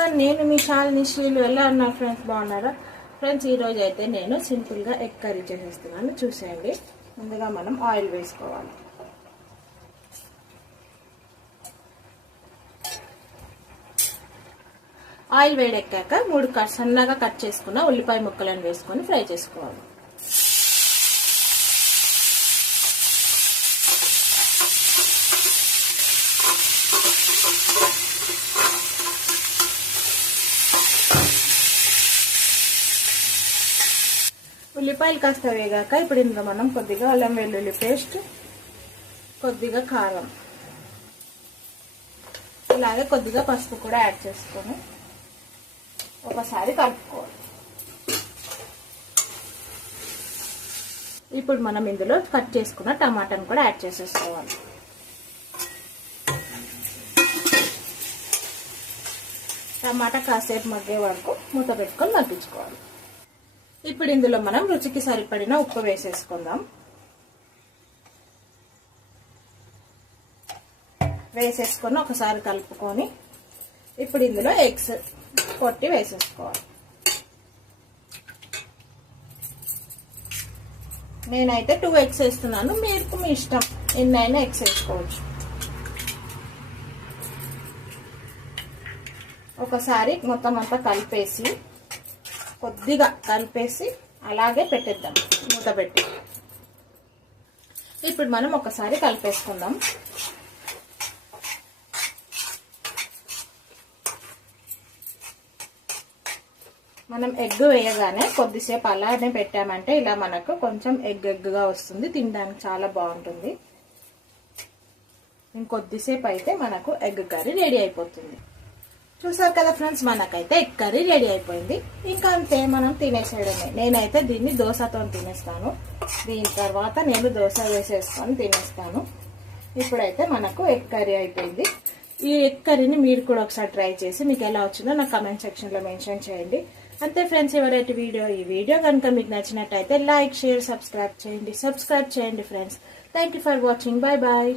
నేను మీ శాలిని శ్రీలు ఎలా ఉన్నా ఫ్రెండ్స్, బాగున్నారా ఫ్రెండ్స్? ఈరోజు అయితే నేను సింపుల్గా ఎగ్ కర్రీ చేసేస్తున్నాను, చూసేయండి. ముందుగా మనం ఆయిల్ వేసుకోవాలి. ఆయిల్ వేడెక్కాక 3 సన్నగా కట్ చేసుకున్న ఉల్లిపాయ ముక్కలను వేసుకొని ఫ్రై చేసుకోవాలి. ఉల్లిపాయలు కాస్త వేగాక ఇప్పుడు ఇందులో మనం కొద్దిగా అల్లం వెల్లుల్లి పేస్ట్, కొద్దిగా కారం, ఇలాగే కొద్దిగా పసుపు కూడా యాడ్ చేసుకొని ఒకసారి కలుపుకోవాలి. ఇప్పుడు మనం ఇందులో కట్ చేసుకున్న టమాటాను కూడా యాడ్ చేసేసుకోవాలి. టమాటా కాసేపు మగ్గే వరకు మూత పెట్టుకొని మగ్గించుకోవాలి. ఇప్పుడు ఇందులో మనం రుచికి సరిపడిన ఉప్పు వేసేసుకుందాం. వేసేసుకొని ఒకసారి కలుపుకొని ఇప్పుడు ఇందులో ఎగ్స్ కొట్టి వేసేసుకోవాలి. నేనైతే 2 ఎగ్స్ వేస్తున్నాను, మీరు మీ ఇష్టం ఎన్నైనా ఎగ్స్ వేసుకోవచ్చు. ఒకసారి మొత్తం అంతా కలిపేసి కొద్దిగా కలిపేసి అలాగే పెట్టేద్దాం మూత పెట్టి. ఇప్పుడు మనం ఒకసారి కలిపేసుకుందాం. మనం ఎగ్ వేయగానే కొద్దిసేపు అలానే పెట్టామంటే ఇలా మనకు కొంచెం ఎగ్గా వస్తుంది, తినడానికి చాలా బాగుంటుంది. ఇంకొద్దిసేపు అయితే మనకు ఎగ్ కర్రీ రెడీ అయిపోతుంది. చూసారు కదా ఫ్రెండ్స్, మనకైతే ఎగ్ కర్రీ రెడీ అయిపోయింది. ఇంకా అంతే, మనం తినేసేయడమే. నేనైతే దీన్ని దోశతో తినేస్తాను. దీని తర్వాత నేను దోశ వేసేసుకొని తినేస్తాను. ఇప్పుడైతే మనకు ఎగ్ కర్రీ అయిపోయింది. ఈ ఎగ్ కర్రీని మీరు కూడా ఒకసారి ట్రై చేసి మీకు ఎలా వచ్చిందో నాకు కమెంట్ సెక్షన్లో మెన్షన్ చేయండి. అంతే ఫ్రెండ్స్, ఎవరైతే ఈ వీడియో కనుక మీకు నచ్చినట్టయితే లైక్, షేర్, సబ్స్క్రైబ్ చేయండి friends. Thank you for watching. Bye bye.